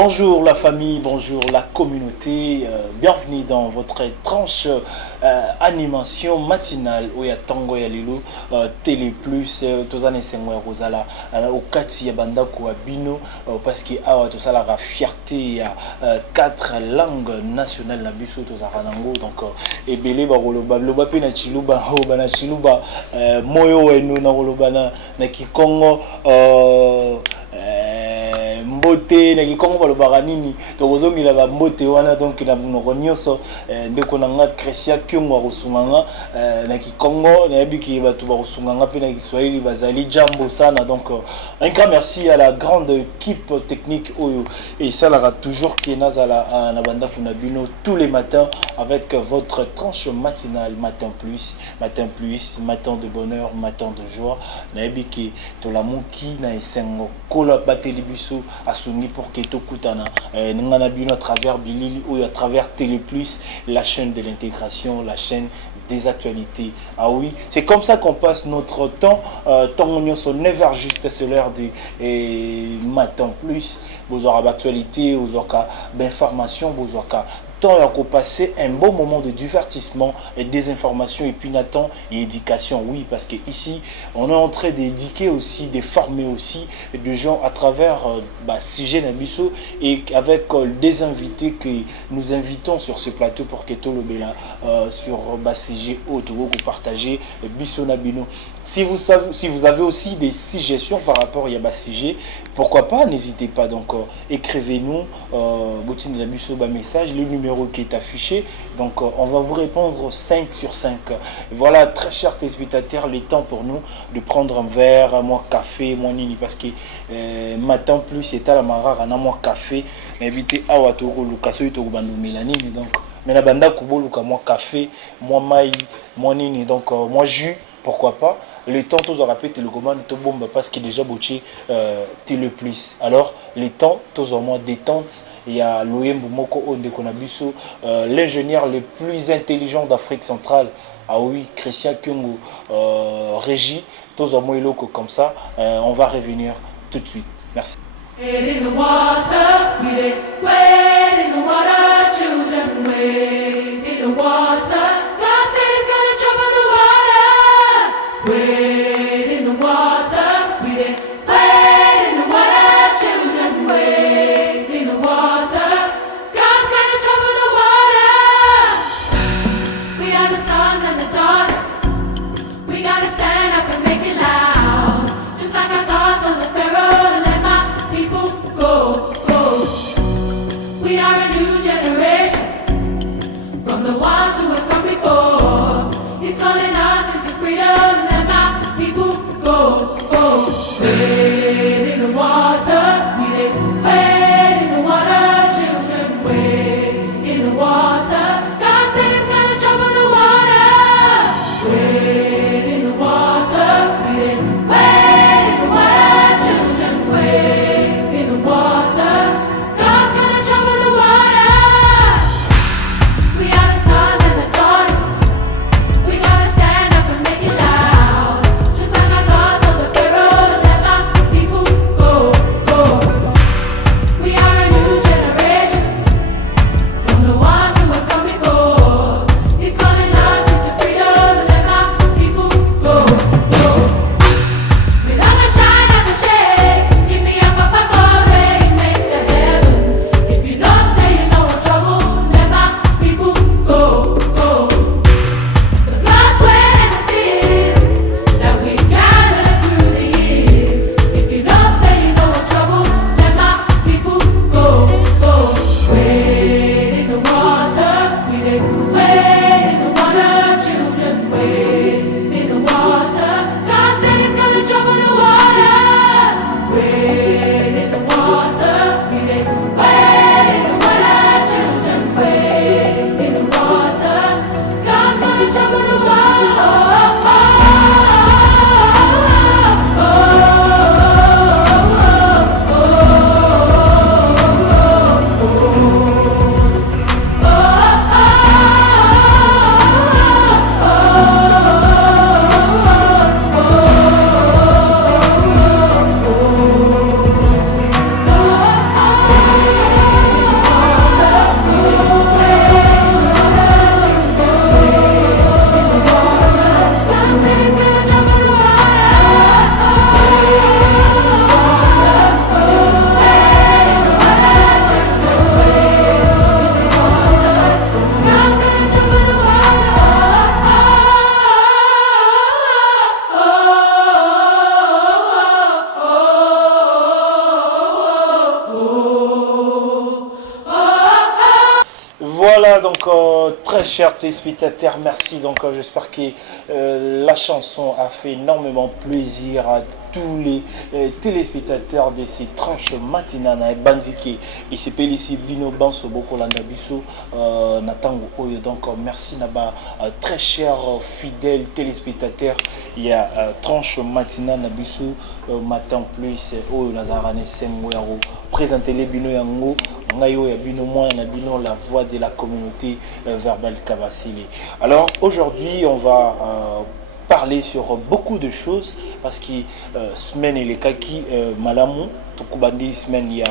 Bonjour la famille, bonjour la communauté, bienvenue dans votre tranche animation matinale où il y a Tango et Lilo, Télé Plus, Tozane Sengwe Rosala, au Kati Yabandako Abino, parce qu'il y a tout ça la fierté, il y a quatre langues nationales na biso Tozaranango, donc et belé baroloba, loba pe na chiluba, na chiluba, moyo eno na roloba na Kikongo, mbote na kikongo balobaka nini tokozongela ba mbote wana donc na monoko nyonso ndeko nanga Christian Kyungu akosunganga na kikongo na yebiki bato bakosunganga pe na Kiswahili bazali jambo sana. Donc un grand merci à la grande équipe technique oyo et ça la toujours qui nazala na banda kuna bino tous les matins avec votre tranche matinale matin plus matin de bonheur, matin de joie na yebiki to la moki na esengo kola bateli biso assouni pour que tout kutana n'engana bino à travers Bilili ou à travers Télé Plus, la chaîne de l'intégration, la chaîne des actualités. Ah oui, c'est comme ça qu'on passe notre temps. Tant son 9h juste, c'est l'heure de matin plus. Vous aurez l'actualité, vous aurez d'informations, vous aurez temps à passer un bon moment de divertissement et des informations et puis Nathan et éducation. Oui, parce que ici on est en train d'éduquer aussi, de former aussi des gens à travers sujet Nabiso et avec des invités que nous invitons sur ce plateau pour que tout le bela sur sujet autre vous partager Biso Nabino. Si vous avez aussi des suggestions par rapport à sujet, pourquoi pas, n'hésitez pas. Donc écrivez-nous Boutine de la Biso message, le numéro qui est affiché, donc on va vous répondre 5 sur 5. Voilà, très chers téléspectateurs, le temps pour nous de prendre un verre, moi café, moi nini, parce que matin plus c'est à la marara, na moi café, invité à Watoro, Lukaso et Togubando Mélanine, donc mais la banda Kubo, Luka, moi café, moi maï, moi nini, donc moi jus, pourquoi pas. Les temps, tous aura pété le commande, tout bombe parce qu'il est déjà bouché Télé Plus. Alors, les temps, tous au moins détente. Il y a Loem Boumoko Onde Konabiso, l'ingénieur le plus intelligent d'Afrique centrale. Ah oui, Christian Kyungu, Régie, tous au moins locaux comme ça. On va revenir tout de suite. Merci. Wade in the water, we did. Wade in the water, children, wade in the water. God's gonna trouble the water. We are the sons and the daughters. We gotta stand up and make it loud. Just like our God told the Pharaoh, let my people go, go. We are a new generation from the ones who have come before. He's calling us into freedom. People go, go, wade in the water, we did wade in the water, children wade in the water. God said it's gonna trouble the water. Wade in the water, we did wade in the water, children wade in the water. God's gonna trouble the water. Voilà, donc très chers téléspectateurs, merci. Donc j'espère que la chanson a fait énormément plaisir à tous les téléspectateurs de ces tranches matinales. Et Bandiki, il s'appelle ici Bino Banso Bokolanda Biso Natango Oyo. Donc merci Naba, très chers fidèles téléspectateurs. Il y a tranche matinale Nabiso matin plus Oyo Nazarane Sengoyaro. Présentez les Bino Yango. Ngayo ya Bino moi na Bino la voix de la communauté verbale Kabasili. Alors aujourd'hui on va parler sur beaucoup de choses parce que semaine et les kaki malamu Tokubandi semaine il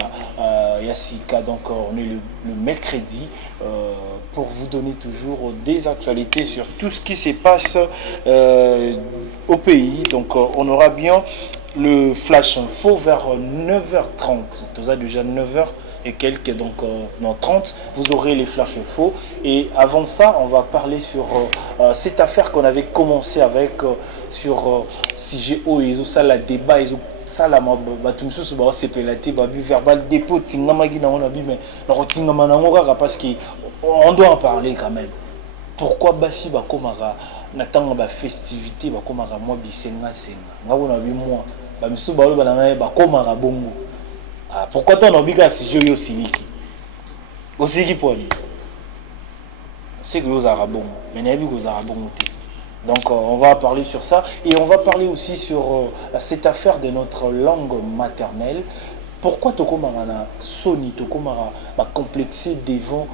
y a Sika donc on est le mercredi pour vous donner toujours des actualités sur tout ce qui se passe au pays. Donc on aura bien le flash info vers 9h30. Tout ça déjà 9h et quelques, donc dans 30, vous aurez les flash info. Et avant ça, on va parler sur cette affaire qu'on avait commencé avec sur CGO et ça, la débat, et ça, la c'est pélaté, verbal dépôt, mais parce qu'on doit en parler quand même. Pourquoi Bassi Bakomara n'attend pas festivité, Bakomara moi bisenga senga, ngabona bi moi, bamisu balo banana Bakomara bongo. Ah, pourquoi tu as un sujet aussi aussi qui peut c'est que vous arabons mais n'est pas que arabons donc on va parler sur ça et on va parler aussi sur cette affaire de notre langue maternelle. Pourquoi Tokomara Sony Tokomara va complexer devant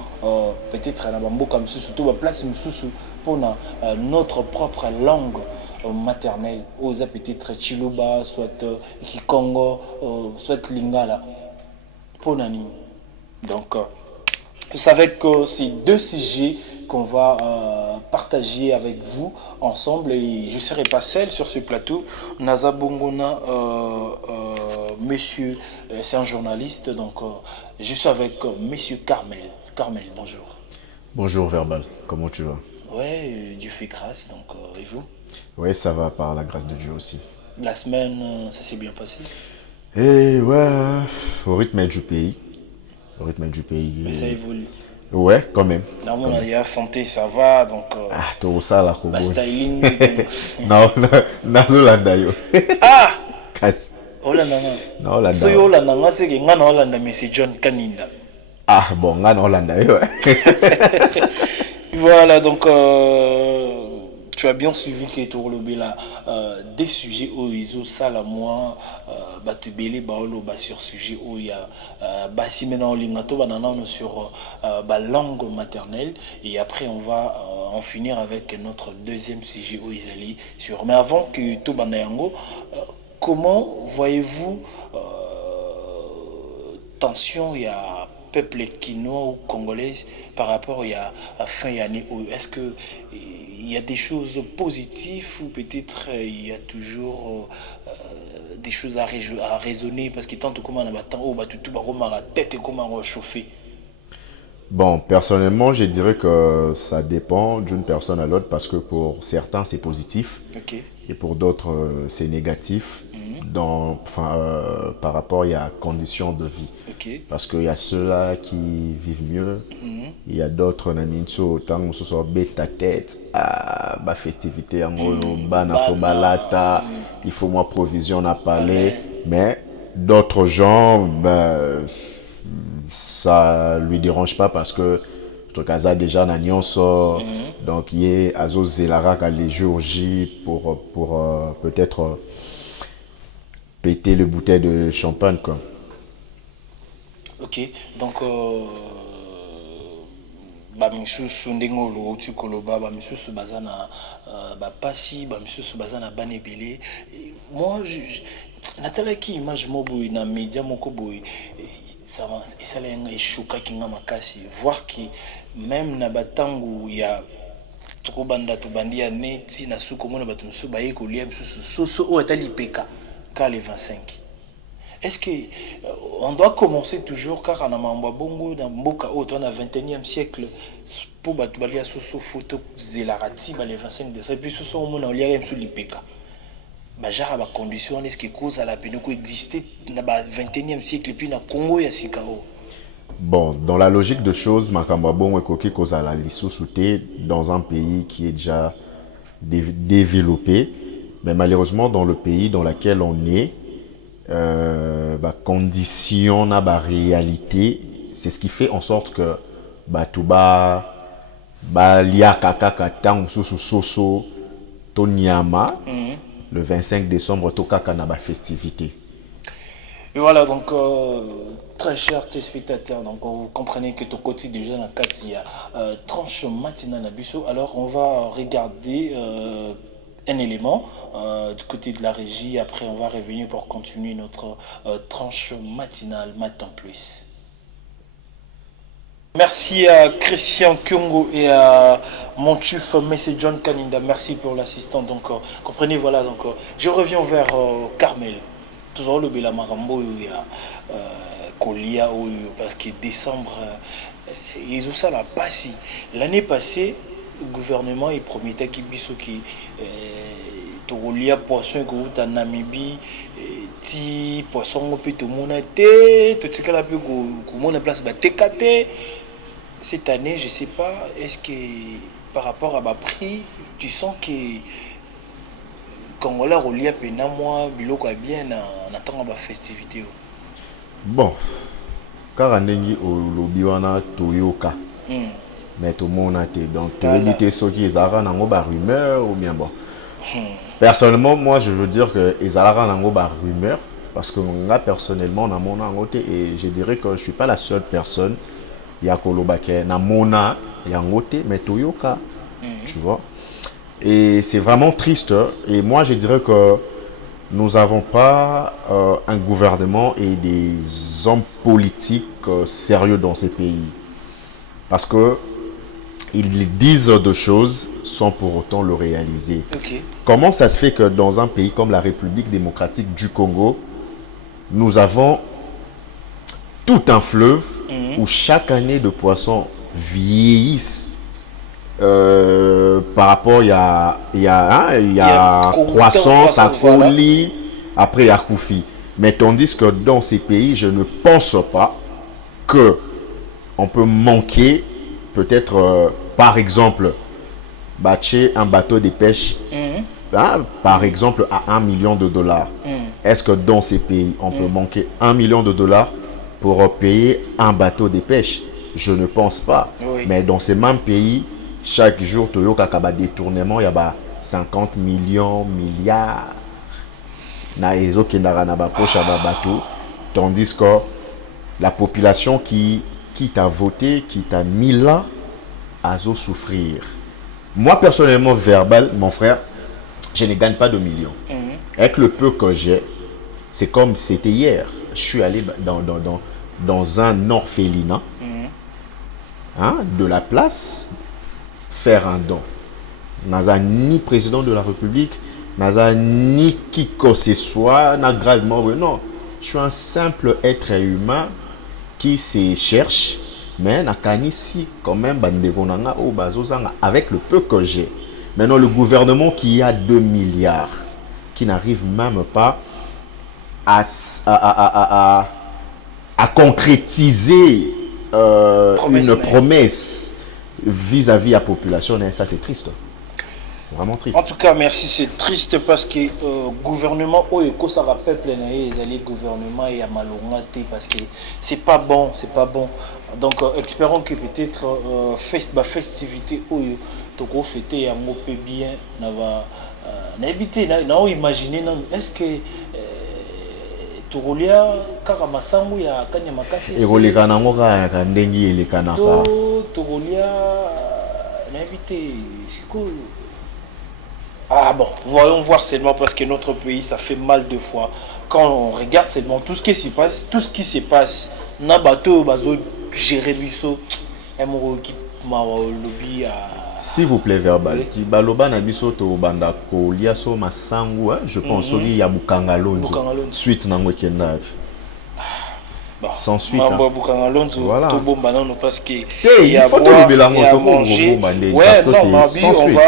peut-être la bambo comme surtout la place pour notre propre langue maternelle aux peut-être Chiluba soit Kikongo soit Lingala pour Nani. Donc vous savez que c'est deux sujets qu'on va partager avec vous ensemble et je ne serai pas seul sur ce plateau. Naza Bongona, monsieur, c'est un journaliste, donc je suis avec monsieur Carmel. Carmel, bonjour. Bonjour Verbal, comment tu vas? Ouais, Dieu fait grâce, donc et vous? Ouais, ça va par la grâce de Dieu aussi. La semaine, ça s'est bien passé? Et ouais, au rythme du pays. Au rythme du pays. Mais ça évolue. Ouais, quand même. Dans mon ailleurs, santé, ça va, donc... Ah, tout ça là, bah, styling... Non, Nazolanda yo. Ah! Kasi. Hollanda. Non, Hollanda. So yo Hollanda, c'est que ngana Hollanda, mais c'est John Kaninda. Ah, bon, ngana Hollanda yo. Voilà, donc... tu as bien suivi que tu as des sujets où ils ont ça la moi tu belé baolo sur sujet où il y a si maintenant lingato banana sur langue maternelle et après on va en finir avec notre deuxième sujet où ils allaient sur mais avant que tout banayango comment voyez-vous tension il y a peuple quinois ou congolais par rapport à fin d'année. Est-ce que il y a des choses positives ou peut-être il y a toujours des choses à raisonner parce que tant que comment on a tout la tête et comment on va chauffer. Bon, personnellement, je dirais que ça dépend d'une personne à l'autre parce que pour certains, c'est positif et pour d'autres, c'est négatif par rapport à conditions de vie. Parce qu'il y a ceux-là qui vivent mieux, il y a d'autres qui ont soit bête à tête, à festivité, il faut moi provision à parler, mais d'autres gens, ça lui dérange pas parce que Tokaza déjà na nyonso donc il est azo zelara les jours J pour peut-être péter le bouteille de champagne quoi. OK, donc bamisusu ndenge olobi koloba bamisusu baza na bapasi bamisusu baza na bana ebele. Moi natalaki image mo boye na média moko boye ça l'a choqué kinga makasi voir que même na batangu ya trop banda to bandi ya neti na suko mona batu musu baye ko lia musu soso o atali peka ka les 25. Est-ce que on doit commencer toujours car on a mamba bongo dans mboka o on a 21e siècle pour batu balia soso photo zelarati ba les 25 décembre puis soso mona olia musu lipeka. Genre ba condition est-ce que cause à la peine exister dans le 21e siècle puis na Congo ya sikao. Bon, dans la logique de choses, Makambabon et Koki Kozala Lissou-Souté, dans un pays qui est déjà développé, mais malheureusement dans le pays dans lequel on est, condition, réalité, c'est ce qui fait en sorte que tout liya kaka tang sous soso tonyama le 25 décembre tokaka na ba festivité. Et voilà, donc, très chers téléspectateurs, donc vous comprenez que ton côté déjà dans il y a tranche matinale à Bissau. Alors, on va regarder un élément du côté de la régie. Après, on va revenir pour continuer notre tranche matinale Matin Plus. Merci à Christian Kyungo et à mon chef, M. John Kaninda. Merci pour l'assistant. Donc, comprenez, voilà, donc, je reviens vers Carmel. Toujours le Bela Marambo, il y a Kolia, parce que décembre, ils ont ça là, pas si. L'année passée, le gouvernement il promettait qu'il y a poisson que en Namibie, ti poisson peut tout le monde tout ce qu'elle a pu qu'on place TKT. Cette année, je sais pas, est-ce que par rapport à ma prix, tu sens que Congolais relié à Pénamois, Biloko est bien en attendant la festivité. Bon, car on est au Lobiwana Toyoka, mais tout le monde a été donc éviter ceux qui ont une rumeur ou bien bon. Personnellement, moi je veux dire que ils ont une rumeur parce que moi personnellement on a mon angoté et je dirais que je suis pas la seule personne. Il y a Kolobake, Namona, Yangote, mais Toyoka, tu vois. Et c'est vraiment triste. Et moi, je dirais que nous n'avons pas un gouvernement et des hommes politiques sérieux dans ces pays. Parce que ils disent des choses sans pour autant le réaliser. Okay. Comment ça se fait que dans un pays comme la République démocratique du Congo, nous avons tout un fleuve où chaque année de poissons vieillissent par rapport il y a croissance à Koli, après il y a Koufi. Mais tandis que dans ces pays, je ne pense pas que on peut manquer peut-être par exemple batcher un bateau de pêche par exemple à $1 million. Est-ce que dans ces pays, on peut manquer $1 million pour payer un bateau de pêche? Je ne pense pas. Oui. Mais dans ces mêmes pays, chaque jour, il y a des détournements, il y a 50 millions, milliards. Tandis que la population qui t'a voté, qui t'a mis là, a souffrir. Moi, personnellement, verbal, mon frère, je ne gagne pas de millions. Avec le peu que j'ai, c'est comme c'était hier. Je suis allé dans un orphelinat de la place faire un don. Naza ni président de la République, naza ni qui que ce soit, na gravement, non. Je suis un simple être humain qui se cherche, mais na kanisi quand même avec le peu que j'ai. Maintenant, le gouvernement qui a 2 milliards, qui n'arrive même pas à concrétiser une promesse vis-à-vis de la population, et ça c'est triste. Vraiment triste. En tout cas, merci, c'est triste parce que le gouvernement, ça rappelle les gouvernements et à Malongate parce que c'est pas bon, c'est pas bon. Donc, espérons que peut-être la festivité, donc fêter un mot peu bien, imaginer, est-ce que Turulia, Karamasangu, ya Kanyamakasi, et Rolekanangoka, Kandengi, et les Kanaka. Turulia, n'invité, ah bon, voyons voir seulement parce que notre pays, ça fait mal 2 fois. Quand on regarde seulement tout ce qui se passe, na bateau, bazo, gérer biso, s'il vous plaît, verbal. Baloba na biso to banda ko liaso masangu, je pense qu'il y a Bukangalonzo. Suite na ngwekenda. Sans suite. Voilà. Parce que il faut te lever la moto pour bombarder parce que c'est sans suite.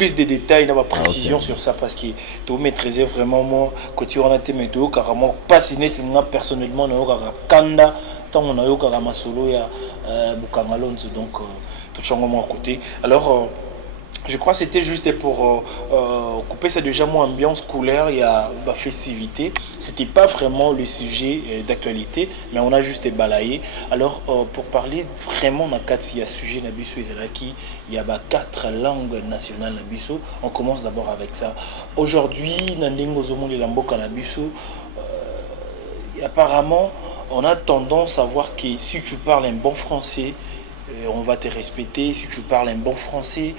plus de détails, d'avoir précision sur ça parce que tu maîtriser vraiment moi côté on a tes météo carrément pas si net personnellement on a kanda tant on a eu carrément solo ya Bukangalonzo donc tout changement à côté. Alors je crois que c'était juste pour couper ça déjà mon ambiance couleur, il y a la festivité. C'était pas vraiment le sujet d'actualité, mais on a juste balayé. Alors pour parler vraiment dans il y a sujet Nabiso Izalaki, il y a 4 langues nationales Nabiso. On commence d'abord avec ça. Aujourd'hui, Nandingo Zomondi Lamboka Nabiso, apparemment, on a tendance à voir que si tu parles un bon français, on va te respecter. Si tu parles un bon français,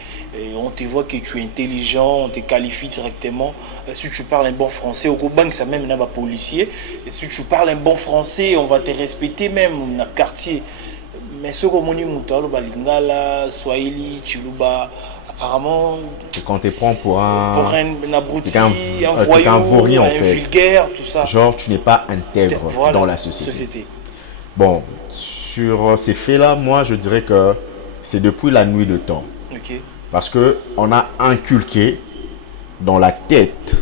on te voit que tu es intelligent, on te qualifie directement. Si tu parles un bon français, au banque ça même n'a pas policier. Et si tu parles un bon français, on va te respecter même dans le quartier. Mais ce qu'on dit Moutalo Balingala, Swahili, Chiluba, apparemment. Et quand tu prends pour un abruti, un voyou, en un fait. vulgaire, tout ça. Genre tu n'es pas intègre voilà, dans la société. Bon. Sur ces faits-là, moi, je dirais que c'est depuis la nuit de temps. Okay. Parce qu'on a inculqué dans la tête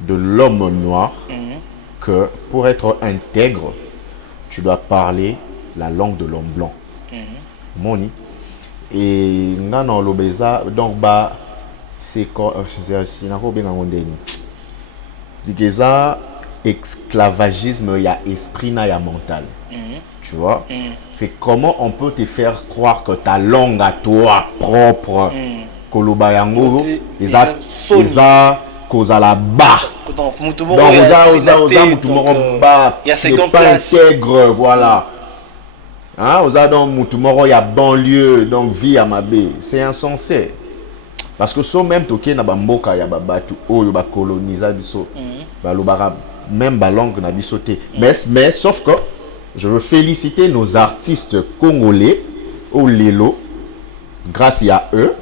de l'homme noir que pour être intègre, tu dois parler la langue de l'homme blanc. Moni. Et dans l'obésa, donc, c'est quoi? Esclavagisme, il y a esprit, il y a mental. Tu vois, c'est comment on peut te faire croire que ta langue à toi propre, Kolobayango, Eza, Kozala Ba. Donc, Oza pas intègre, voilà. Oza donc Moutoumoro, il y a banlieue, donc vie à Mabé. C'est insensé. Parce que so même toké na bamboka ya babatu oyo ba colonisa biso, même la langue na biso te. Mais sauf que je veux féliciter nos artistes congolais au Lelo, grâce à eux,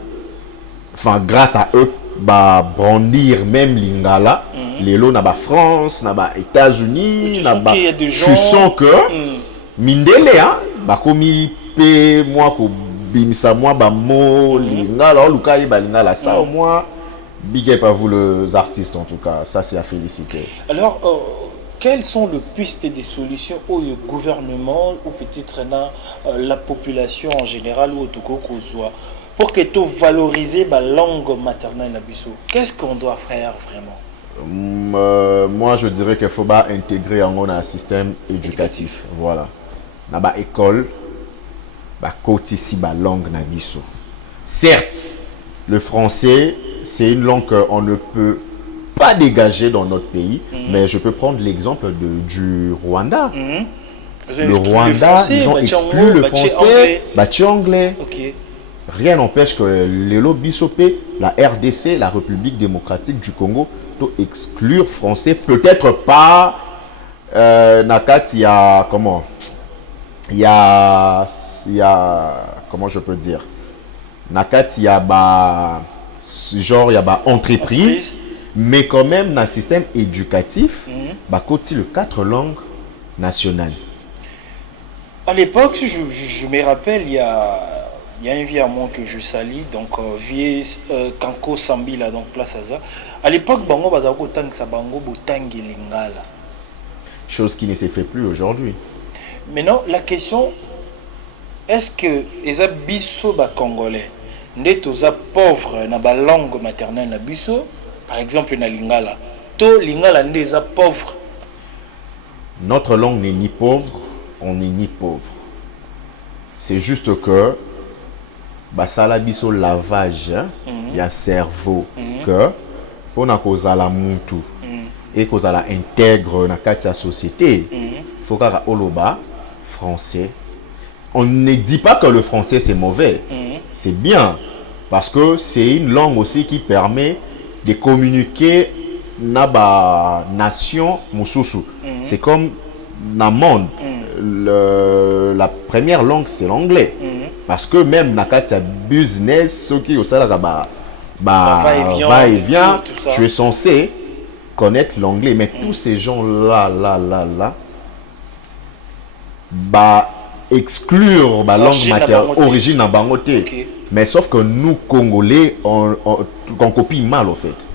brandir même Lingala, Lelo na ba France, na ba États-Unis, na ba. Tu sens que Mindele komi pe moi ko bimisa moi ba mo Lingala lukai ba Lingala ça au moins big up à vous les artistes en tout cas, ça c'est à féliciter. Alors quelles sont les pistes des solutions au gouvernement ou peut-être la population en général ou au Togo pour que tu valorises la langue maternelle à Bissau? Qu'est-ce qu'on doit faire vraiment? Moi je dirais qu'il faut intégrer un système éducatif. Voilà. Dans l'école, côté ici la langue na Bissau. Certes, le français c'est une langue qu'on ne peut pas dégager dans notre pays, mais je peux prendre l'exemple du Rwanda. Le Rwanda, ils ont exclu le français, anglais. Okay. Rien n'empêche que les Bissopé, la RDC, la République démocratique du Congo, doivent exclure français. Peut-être pas Nakat, il y a comment? Il y a comment je peux dire? Nakat, il y a genre il y a entreprise. Mais quand même, dans le système éducatif, côté les 4 langues nationales. À l'époque, je me rappelle, il y a un vieux à moi que je salis, donc vieux Kanko Sambila, donc place à ça. À l'époque, Bango Bazako Tang Sabango Botangi Lingala. Chose qui ne se fait plus aujourd'hui. Maintenant, la question, est-ce que les abisso congolais, n'est pauvres dans la langue maternelle na biso? Par exemple, na Lingala. To Lingala n'est pas pauvre. Notre langue n'est ni pauvre, on n'est ni pauvre. C'est juste que ça la biso lavage, il y a cerveau que pour na cause la muntu et cause la intègre na la société. Il faut que oloba français. On ne dit pas que le français c'est mauvais. C'est bien parce que c'est une langue aussi qui permet de communiquer dans la nation mususu. C'est comme dans le monde. La première langue c'est l'anglais. Parce que même dans le business, ceux qui va-et-vient, tu es censé connaître l'anglais. Mais tous ces gens-là, exclure la langue Origine na maternelle, bango te. origine na bango te. Ok. Mais sauf que nous, Congolais, on copie mal, en fait.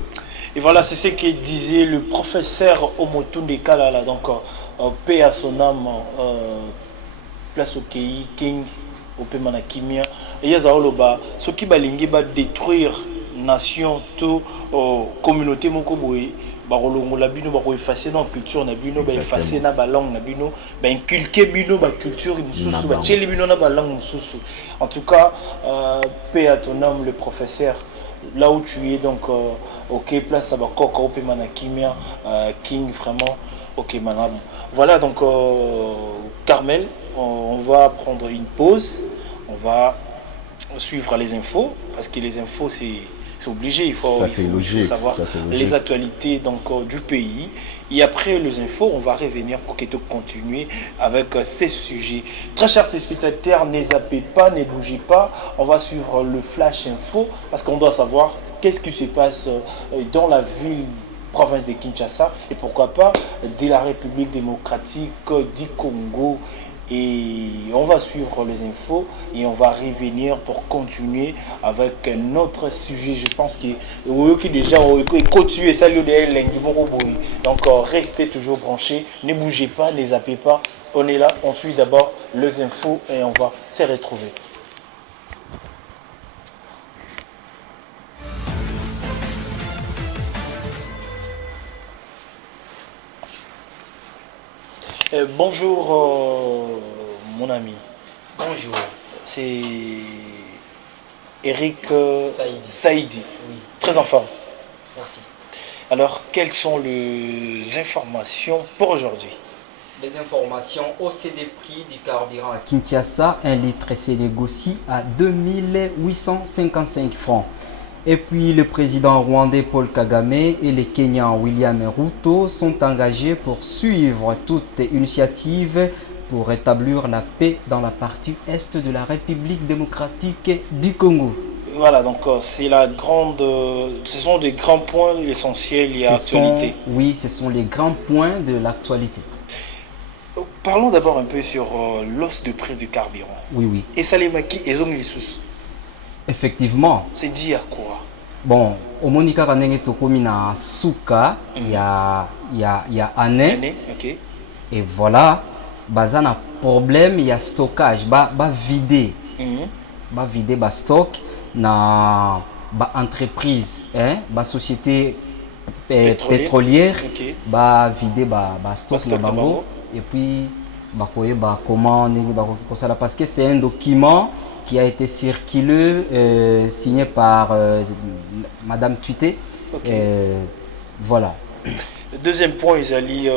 Et voilà, c'est ce que disait le professeur Omotunde Kalala. Donc, paix à son âme, place au Kei, King, au Pemana Kimia. Et Yazaoloba, ce qui va détruire nation, tout, communauté, mon koboé, barolongo la bino, ba effacer notre culture, na bino, ba effacer na ba langue, na bino, ba inculquer bino, ba culture, mususu, ba tcheli bino, na ba langue, mususu. En tout cas, paix à ton âme, le professeur. Là où tu es, donc, ok, place à Bakoko, Ope Manakimia, King, vraiment, ok, madame. Voilà, donc, Carmel, on va prendre une pause, on va suivre les infos, parce que les infos, c'est obligé, il faut savoir les actualités donc, du pays. Et après les infos, on va revenir pour continuer avec ces sujets. Très chers téléspectateurs, ne zappez pas, ne bougez pas. On va suivre le flash info parce qu'on doit savoir qu'est-ce qui se passe dans la ville, province de Kinshasa et pourquoi pas de la République démocratique du Congo. Et on va suivre les infos et on va revenir pour continuer avec notre sujet. Je pense que déjà continuer ça donc restez toujours branchés, ne bougez pas, ne zappez pas. On est là, on suit d'abord les infos et on va se retrouver. Bonjour mon ami. Bonjour. C'est Eric Saïdi. Oui. Très en forme. Merci. Alors, quelles sont les informations pour aujourd'hui? Les informations, hausse des prix du carburant à Kinshasa, 1 litre se négocie à 2855 francs. Et puis le président rwandais Paul Kagame et le Kenyan William Ruto sont engagés pour suivre toute initiative pour rétablir la paix dans la partie est de la République démocratique du Congo. Voilà, donc c'est la grande, ce sont des grands points essentiels et actualité. Oui, ce sont les grands points de l'actualité. Parlons d'abord un peu sur l'os de prix du carburant. Oui. Et Salemaki et Zonglissus. Effectivement. C'est dit à quoi? Bon, au Monika Kanenge Tokomi na Souka, il y a année. Ok. Et voilà, baza na problème, il y a stockage, ba vider. Ba vider ba stock na ba entreprise, ba société pétrolière, okay. Ba vider ba stock na bango et puis ba koye ba comment ndenge ba ko sala parce que c'est un document qui a été circulé, signé par Madame Tuité. Okay. Voilà. Deuxième point, Ezali.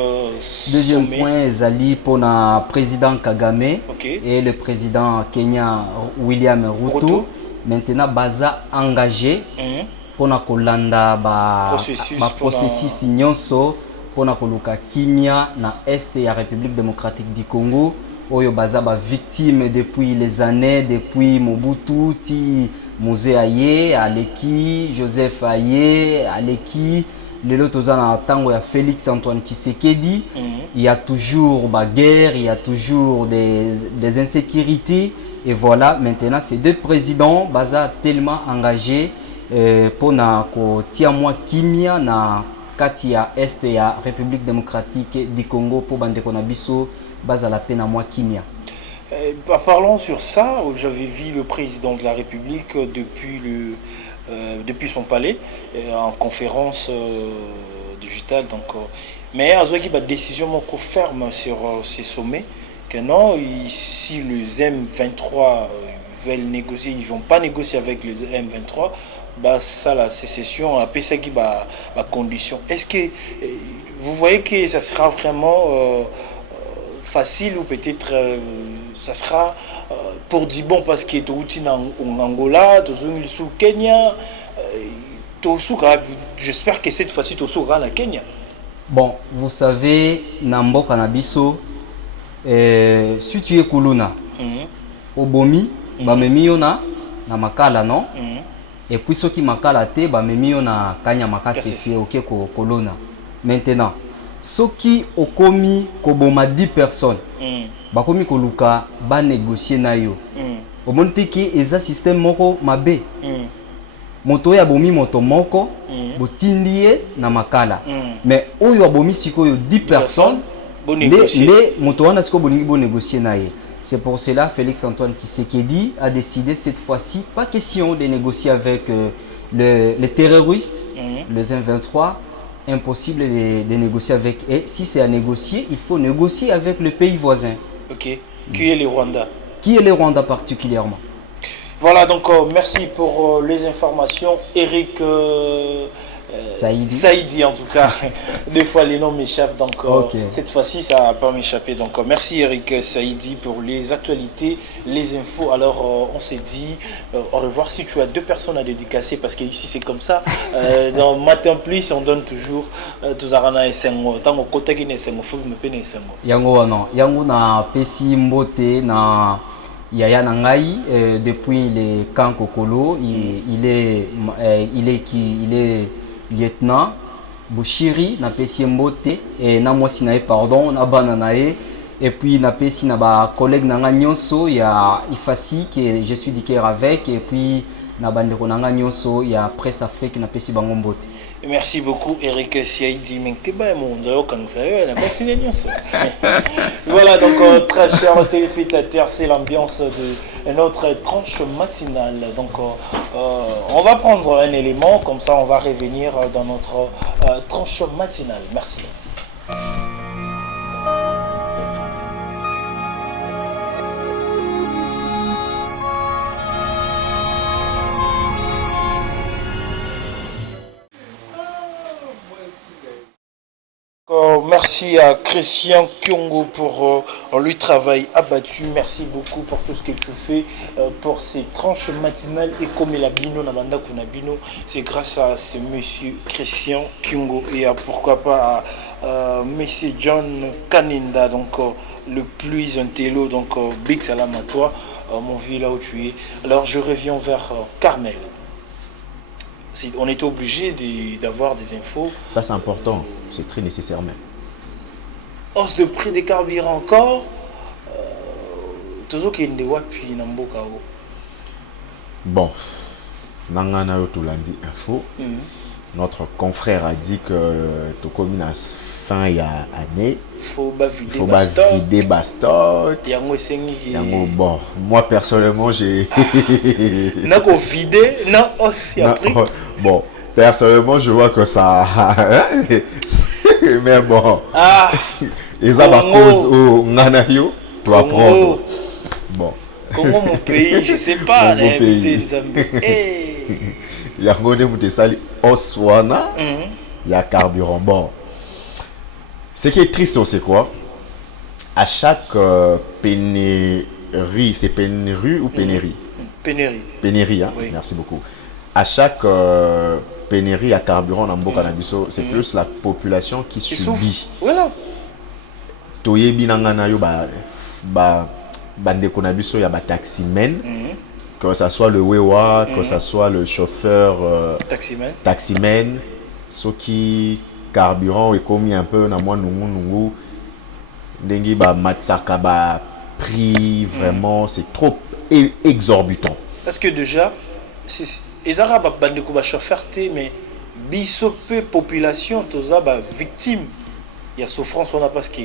Deuxième point, Ezali pour le président Kagame okay. Et le président kenyan William Ruto. Maintenant, baza engagé pour na kolanda processus nyonso pour na koluka kimia na est ya République démocratique du Congo. Oyo baza ba victime depuis les années, depuis Mobutu, ti Mosé Aye, Aleki, Joseph Aye, Aleki, lelo tozana tango ya Félix Antoine Tshisekedi. Il y a toujours ba guerre, il y a toujours des insécurités et voilà, maintenant ces deux présidents baza tellement engagés pour na ko tia moi kimia na kati ya est ya République démocratique du Congo pour bande kona biso. Parlons sur ça. J'avais vu le président de la République depuis son palais en conférence digitale. Donc, mais il y a une décision ferme sur ces sommets que non, si les M23 veulent négocier, ils ne vont pas négocier avec les M23. Bah, ça, la sécession, après ça qui va condition. Est-ce que vous voyez que ça sera vraiment facile ou peut-être ça sera pour dire bon parce que tu es en Angola, tu es sous Kenya, j'espère que cette fois-ci tu es sous la Kenya. Bon, vous savez, Nambo Kanabiso, si tu es Kuluna, Obomi, Bamemiona, na Makala, non? Et puis ceux qui Makala te, Bamemiona, Kanya Makasese, ok, Kolona. Maintenant, soki okomi koboma 10 personnes bakomi koluka ba négocier na yo omoni te ki eza système moko mabe moto ya bomi moto moko botindi ye na makala mais oyo abomi sikoyo 10 personnes nde moto wana sikoyo bolingi bo négocier na ye. C'est pour cela Félix Antoine Tshisekedi a décidé cette fois-ci pas question de négocier avec les terroristes, les M23. Impossible de négocier avec eux. Si c'est à négocier, il faut négocier avec le pays voisin. Ok. Qui est le Rwanda? Qui est le Rwanda particulièrement? Voilà, donc merci pour les informations. Eric Saïdi en tout cas. Des fois les noms m'échappent, donc cette fois-ci ça va pas m'échapper. Donc merci Eric Saïdi pour les actualités, les infos. Alors on s'est dit au revoir. Si tu as 2 personnes à dédicacer, parce qu'ici c'est comme ça, dans Matin Plus on donne toujours Tuzarana et Sengo. Tant au côté qui n'est Sengo, faut me peine Sengo. Yango non, Yango na pesi mbote na Yaya Nangai depuis les camps Kokolo, il est lieutenant Bouchiri na pesi mbote et na mwasi na pardon na bana na et puis na pesi na ba collègue na nyonso ya Ifasi que je suis d'Iker avec et puis na bande ko na nyonso ya Presse Afrique na pesi bango mbote. Merci beaucoup Eric Saïdi. Voilà donc très chers téléspectateurs, c'est l'ambiance de notre tranche matinale. Donc on va prendre un élément, comme ça on va revenir dans notre tranche matinale. Merci. Merci à Christian Kyongo pour le travail abattu. Merci beaucoup pour tout ce que tu fais pour ces tranches matinales. Et comme il a bino, Nabanda Kunabino, c'est grâce à ce monsieur Christian Kyongo et à pourquoi pas à monsieur John Kaninda, donc le plus intello, donc big salam à toi, mon vieux là où tu es. Alors je reviens vers Carmel. On était obligé d'avoir des infos. Ça c'est important, c'est très nécessaire même. Hausse de prix des carburants encore. Toujours qu'il y a des wapi namboka. Bon, nangana yo tulandi info. Notre confrère a dit que tout comme à fin il y a année, il faut vider bastock. Bon, moi personnellement j'ai. Non qu'on vider, non aussi après. Bon, personnellement je vois que ça. Mais bon. Ah. Et ça va cause au Nanayo, tu vas prendre. Bon. Comment mon pays, je sais pas. Mon pays. Il y a un peu de sali oswana, il y a carburant. Bon. Ce qui est triste, c'est quoi? À chaque pénurie, c'est pénurie ou pénurie? Pénurie. Pénurie, hein? Oui. Merci beaucoup. À chaque pénurie à carburant dans Mboka Nabiso, c'est plus la population qui subit. Voilà. Toyebi nangana yo ba bandeko Nabiso ya ba taximen. Que ça soit le wewa, que ça soit le chauffeur taximen, ce qui carburant est commis un peu na moi nungu ndengi ba matsaka ba prix vraiment c'est trop exorbitant. Parce que déjà les arabes bandeko ba chauffeur mais biso peu population toza ba victime il y a souffrance on a parce que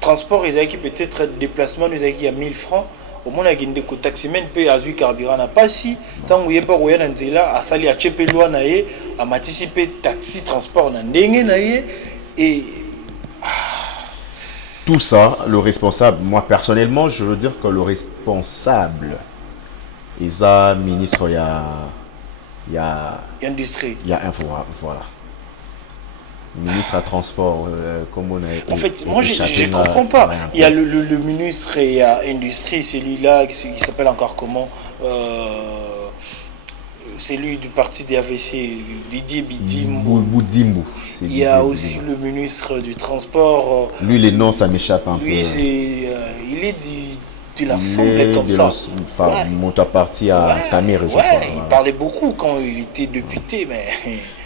transport les qui peut-être déplacement nous qui a 1000 francs. Au moins, il y a des taximens qui ont eu carburant. Pas si, tant que vous pas à Nzela, à Sali, à Tchepelou, à m'anticiper taxi, transport, et. Tout ça, le responsable, moi personnellement, je veux dire que le responsable, il y a ministre, il y a industrie. Il y a info, voilà. Ministre à transport, comme on a. En fait, moi je ne comprends pas. Il y a le ministre et il y a industrie, celui-là, il s'appelle encore comment c'est lui du parti des AVC, Didier Bidimbo. Il y a aussi le ministre du transport. Lui, les noms, ça m'échappe un peu. Lui, il est de l'Assemblée comme ça. Enfin, monte à partir à Tamir, je crois. Il parlait beaucoup quand il était député, mais.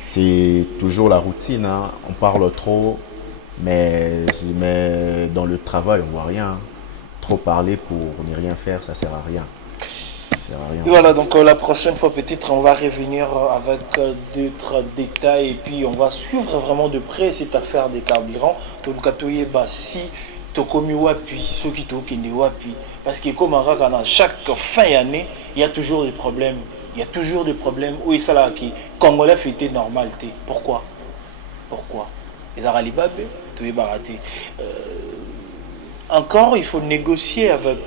C'est toujours la routine, hein. On parle trop, Mais dans le travail, on voit rien. Trop parler pour ne rien faire, ça sert à rien. Ça sert à rien. Et voilà, donc la prochaine fois, peut-être, on va revenir avec d'autres détails et puis on va suivre vraiment de près cette affaire des carburants. Donc, si Tokomi Wapi, ceux qui Tokende Wapi, parce que comme à chaque fin d'année, il y a toujours des problèmes. Il y a toujours des problèmes. Oui, ça là, qui Congolais fêtait normalité. Pourquoi? Les Aralibabé, tout est baraté. Encore, il faut négocier avec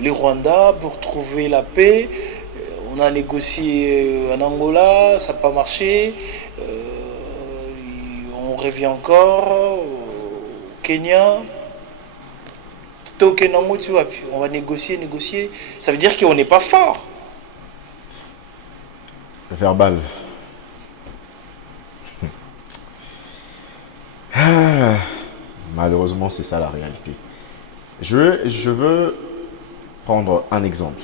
les Rwandais pour trouver la paix. On a négocié en Angola, ça n'a pas marché. On revient encore au Kenya. On va négocier. Ça veut dire qu'on n'est pas fort. Verbal. Malheureusement, c'est ça la réalité. Je veux prendre un exemple.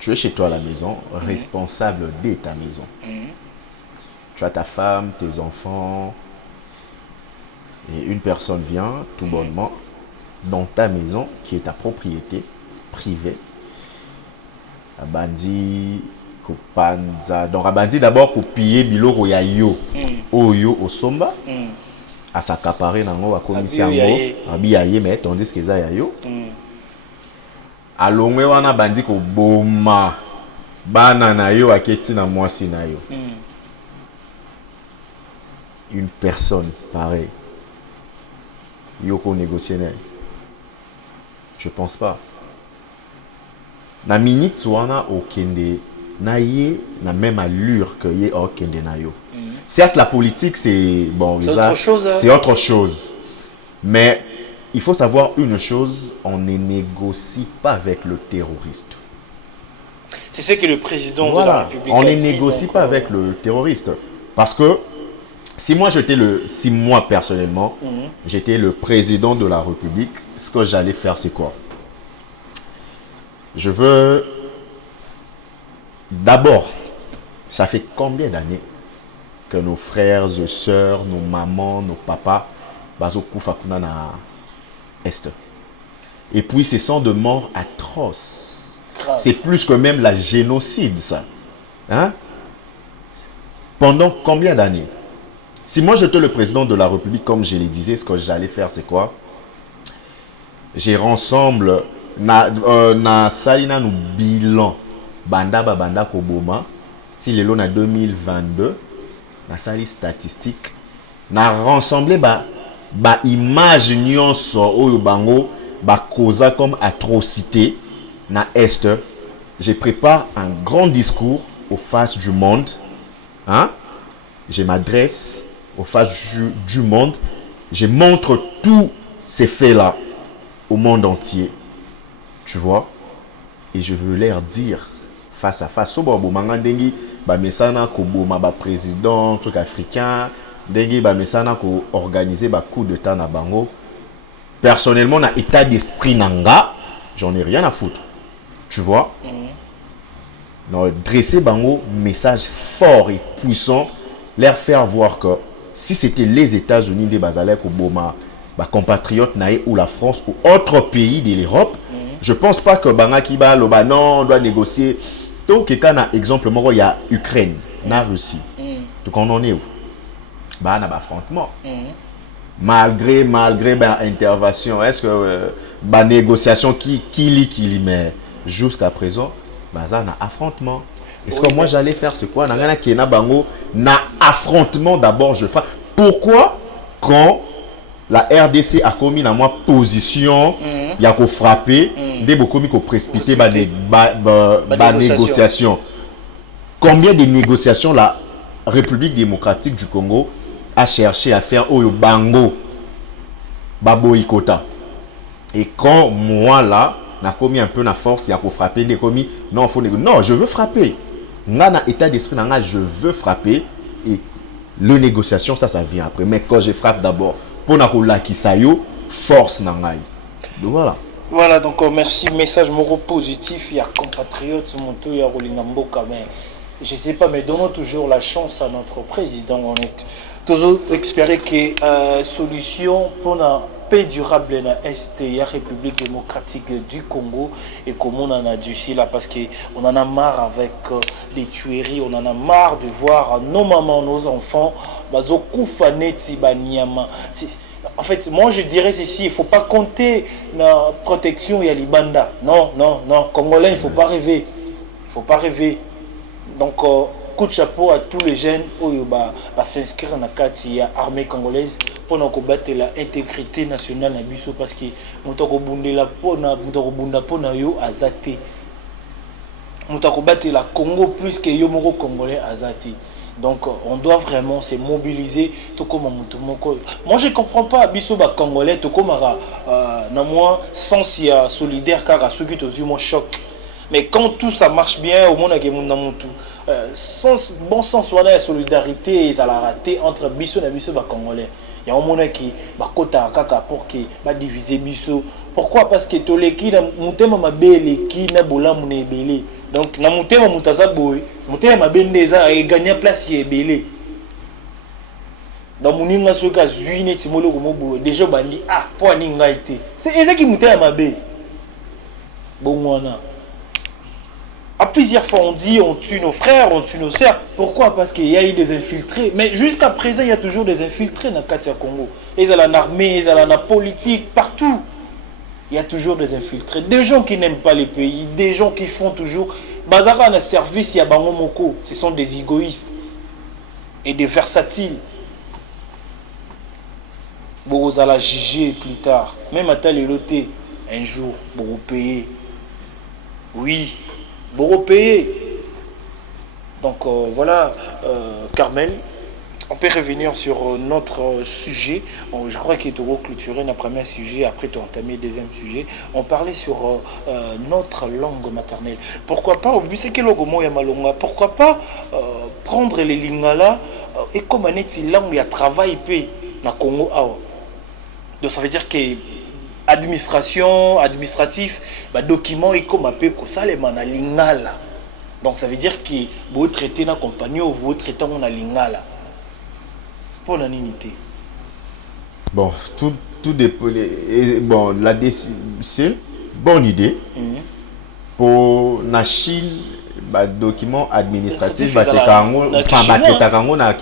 Tu es chez toi à la maison, responsable de ta maison. Tu as ta femme, tes enfants, et une personne vient tout bonnement dans ta maison, qui est ta propriété privée. Abandi kopanza. Donc abandi d'abord ko piller biloko ya yo. Oyo osomba. À s'accaparer nango a komisi yango. Abiyaye mais tandis que ça ya yo. Alongwe wana bandi ko boma. Bana na yo aketi na mwasi na yo. Une personne pareille. Yoko négocier. Je pense pas. Na minute wana okende na ye na même allure que ye okende na yo. Certes la politique c'est bon, c'est autre chose. Mais il faut savoir une chose, on ne négocie pas avec le terroriste. C'est ce que le président de la République on ne négocie pas avec le terroriste parce que si moi personnellement, j'étais le président de la République, ce que j'allais faire, c'est quoi? Je veux... D'abord, ça fait combien d'années que nos frères et sœurs, nos mamans, nos papas, Bazokoufa na Est. Et puis, ce sont de morts atroces. C'est plus que même la génocide, ça. Hein? Pendant combien d'années? Si moi j'étais le président de la République, comme je le disais, ce que j'allais faire, c'est quoi? J'ai rassemble na salina nou bilan banda koboma si le na 2022 na sali statistique na rassemblé ba image nyonso oyo bango ba causa comme atrocité na Est. Je prépare un grand discours aux faces du monde, hein? Je m'adresse aux faces du monde, je montre tous ces faits-là au monde entier, tu vois, et je veux leur dire face à face, mesana ko boma ba président truc africain, dengi ba mesana ko organiser ba coup de temps na bango. Personnellement, na état d'esprit nanga, j'en ai rien à foutre, tu vois. Non, dresser bango message fort et puissant, leur faire voir que si c'était les États-Unis des Bazalek ou Boma, compatriotes naïe ou la France ou autre pays de l'Europe, je pense pas que Bangaki ba loba non doit négocier. Donc quand on a exemple moi il y a Ukraine, na Russie. Donc on en est où? Bah na affrontement. Malgré intervention, est-ce que négociation qui mais jusqu'à présent ça na affrontement. Est-ce que moi j'allais faire ce quoi? Na affrontement d'abord je fais. Pourquoi quand la RDC a commis dans moi position, il y a qu'au frapper, des beaucoup mis qu'au précipiter négociation. Combien de négociations la République démocratique du Congo a cherché à faire au bango baboïkota? Et quand moi là, n'a commis un peu la force, il y a qu'au frapper, des commis, non, faut négocier. Non, je veux frapper. Dans état d'esprit, je veux frapper et le négociation, ça vient après. Mais quand je frappe d'abord, pour la kisayo, force nangai. Donc voilà. Voilà, donc merci. Message moro positif. Il y a compatriotes, il y a Rolingamboka, mais je sais pas, mais donnons toujours la chance à notre président. Toujours espérer que solution pour la paix durable dans l'Est et la République démocratique du Congo et comment on en a dû ici là parce qu'on en a marre avec les tueries, on en a marre de voir nos mamans, nos enfants, en fait, moi je dirais ceci, il ne faut pas compter la protection et l'Ibanda. Non, non, non, Congolais, il ne faut pas rêver. Il ne faut pas rêver. Donc, coup de chapeau à tous les jeunes qui s'inscrire dans l'armée congolaise pour combattre l'intégrité nationale na biso parce que mutako bundela pona mutako bunda pona yo azate mutako battre la Congo plus que yo moko congolais azate. Donc on doit vraiment se mobiliser tout comme moi je comprends pas biso ba congolais tout comme na moi sens ya solidaire car ceux qui ont moi choc. Mais quand tout ça marche bien, au monde a tout. Bon sens, voilà la solidarité et la raté entre biso et biso congolais. Il y a un monde qui va kota kaka pour qui va diviser biso. Pourquoi? Parce que tous les qui na mutema mabele qui na bola mune belé. Donc na mutema mutaza boy, mutema mabendeza et gagner place y belé. Dans mon inga soka zuine timolo ko mobo déjà bandi ah pour ninga été. C'est ça qui mutema mabé. Bon wana. À plusieurs fois, on dit on tue nos frères, on tue nos sœurs. Pourquoi? Parce qu'il y a eu des infiltrés. Mais jusqu'à présent, il y a toujours des infiltrés dans le Katia Congo. Ils ont l'armée, ils ont la politique, partout. Il y a toujours des infiltrés. Des gens qui n'aiment pas les pays, des gens qui font toujours... Bazara a un service, il y a Bango Moko. Ce sont des égoïstes et des versatiles. Vous allez juger plus tard. Même à tel loté, un jour, vous payer. Oui. Européen. Donc voilà, Carmel, on peut revenir sur notre sujet. Je crois qu'il est clôturé notre premier sujet, après tu as entamé le deuxième sujet. On parlait sur notre langue maternelle. Pourquoi pas, pourquoi pas prendre les lingala et comme on est langue, il y a travail dans le Congo. Donc ça veut dire que administratif, document et comme appelé ça les manalingala. Donc ça veut dire que vous traitez la compagnie ou vous traitez la lingala. Pour l'unité. Bon, tout dépend. Bon, c'est une bonne idée. Pour la Chine, document administratif, na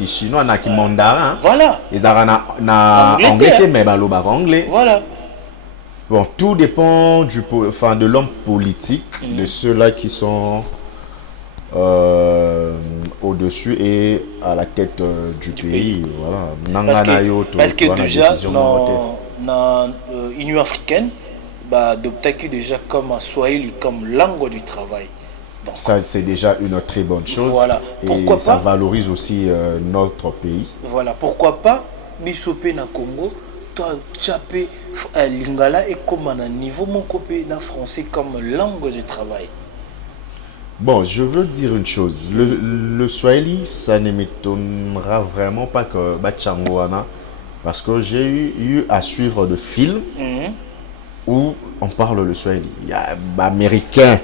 chinois, na mandarin. Voilà. Ils ont na anglais, mais anglais. Voilà. Bon, tout dépend de l'homme politique, de ceux-là qui sont au-dessus et à la tête du pays. Voilà. Parce que déjà, dans l'Union africaine, adopté déjà comme Swahili, comme langue du travail. Donc, ça, c'est déjà une très bonne chose. Voilà. Et ça valorise aussi notre pays. Voilà. Pourquoi pas, Bissopé na Congo, toi, Tchapé, Lingala et comme un niveau mon copé na français comme langue de travail. Bon, je veux dire une chose. Le Swahili, ça ne m'étonnera vraiment pas que Bachangoana, parce que j'ai eu à suivre de films où on parle le Swahili. Il y a américain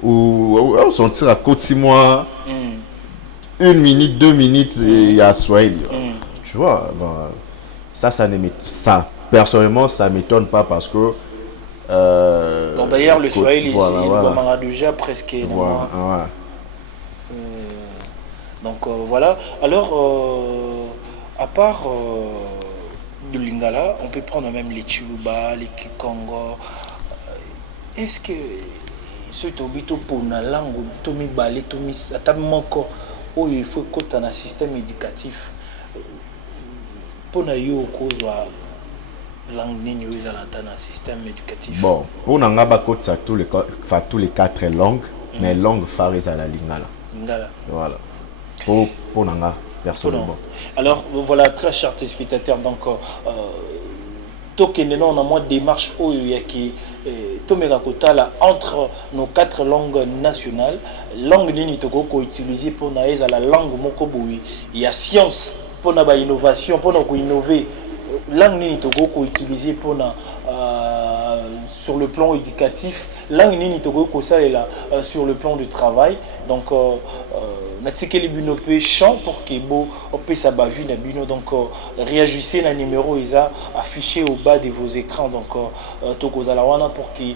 où on s'en tire à côté de moi. 1 minute, 2 minutes, il y a Swahili. Tu vois, ça personnellement, ça ne m'étonne pas parce que donc d'ailleurs le Swahili voilà. déjà presque voilà. Donc voilà. Alors à part de Lingala, on peut prendre même les Chiluba, les Kikongo. Est-ce que ce tobito pour la langue tomi balé tomi atamoko où il faut que un système éducatif pour na yo kozwa langue nini uzala dans un système éducatif. Bon, pour n'anga côté ça tous les 4 langues, mais langue phare est à la lingala. Voilà. Pour n'anga personnellement. Alors voilà, très chers téléspectateurs, donc tokeneno on a moins démarche où il y a qui tomera kotala entre nos 4 langues nationales, langue nini toko ko utiliser pour na la langue moko boui. Il y a science pour na innovation, pour na ko innover. Langue nini toko ko utiliser pour na sur le plan éducatif là nini toko ça là sur le plan du travail donc natikeli bino pe champ pour que bo opé sa bavi na bino donc réagissez na numéro isa affiché au bas de vos écrans donc toko za la wana pour que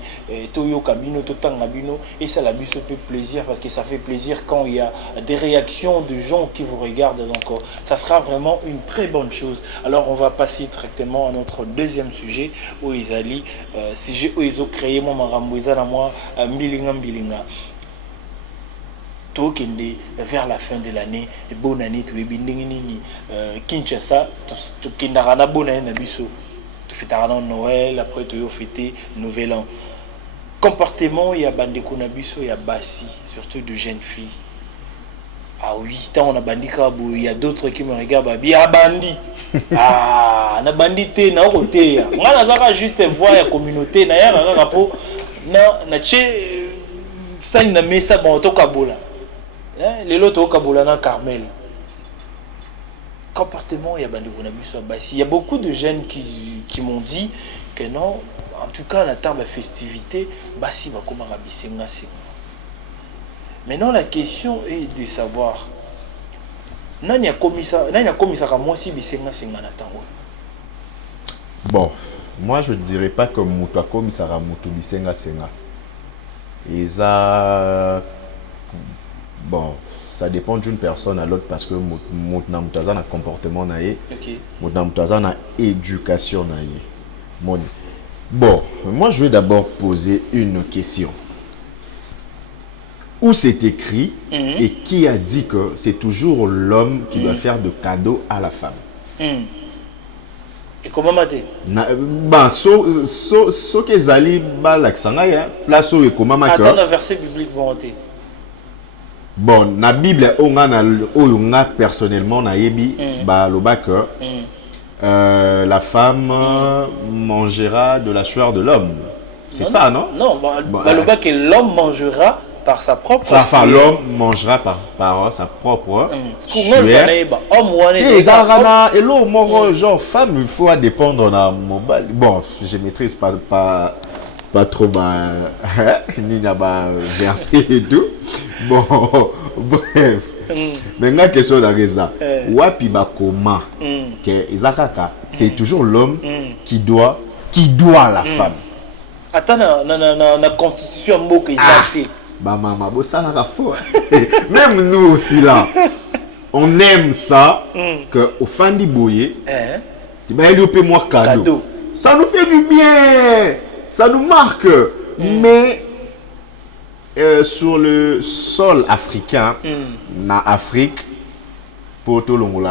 toyo kabino totanga bino et ça la biso fait plaisir parce que ça fait plaisir quand il y a des réactions de gens qui vous regardent donc ça sera vraiment une très bonne chose. Alors on va passer directement à notre deuxième sujet où Isali sujet où ils ont créé moi marambo na moi mbilinga tokende vers la fin de l'année bonne année tu ebindingi nini Kinshasa tokendaka na bonne année na biso tofetaka na Noël après tu fêter Nouvel An comportement ya bandeko na biso ya basi surtout de jeunes filles. Ah oui, tant on a bandi kabo, il y a d'autres qui me regardent, bah bien bandi. Ah, na bandi te na côté ya. Nga nazaka juste voir la communauté na ya na rapo na che ça na mesa bon to kabola. Les loto kabola na Carmel. Comportement il y a bandi kuna biso basi. Il y a beaucoup de jeunes qui m'ont dit que non, en tout cas na table festivité basi ba koma bisenga c'est. Maintenant, la question est de savoir, nani a commis ça comme moi si bisenga sengana tango. Bon, moi je ne dirais pas que mutu a commis ça comme mutu bisenga senga. Et ça, bon, ça dépend d'une personne à l'autre parce que mutu na mutu a comportement naie, mutu na mutu a éducation naie. Bon, moi je vais d'abord poser une question. Où c'est écrit et qui a dit que c'est toujours l'homme qui doit faire de cadeaux à la femme. Et comment maté? Bah, so que zali ba l'aksanga ya place où et comment maté? Attends un verset biblique bonté. Bon, na Bible on a personnellement na yebi ba loba que la femme mangera de la sueur de l'homme. C'est ça, non? Non, bah loba que l'homme mangera par sa propre enfin, l'homme mangera par sa propre sueur. Et l'homme, genre femme, il faut dépendre de mobile. Bon, je maîtrise pas trop ni na verset et tout. Bon, bref. Maintenant, question de raison. Wapi ba koma que Isakaka, c'est toujours l'homme qui doit la femme. Attends, na constitution moko exacté. Bah maman, ça la faux. Même nous aussi là, on aime ça que au fin du boyer, tu vas lui payer moi cadeau. Ça nous fait du bien, ça nous marque. Mais sur le sol africain, na Afrique, pour tout le monde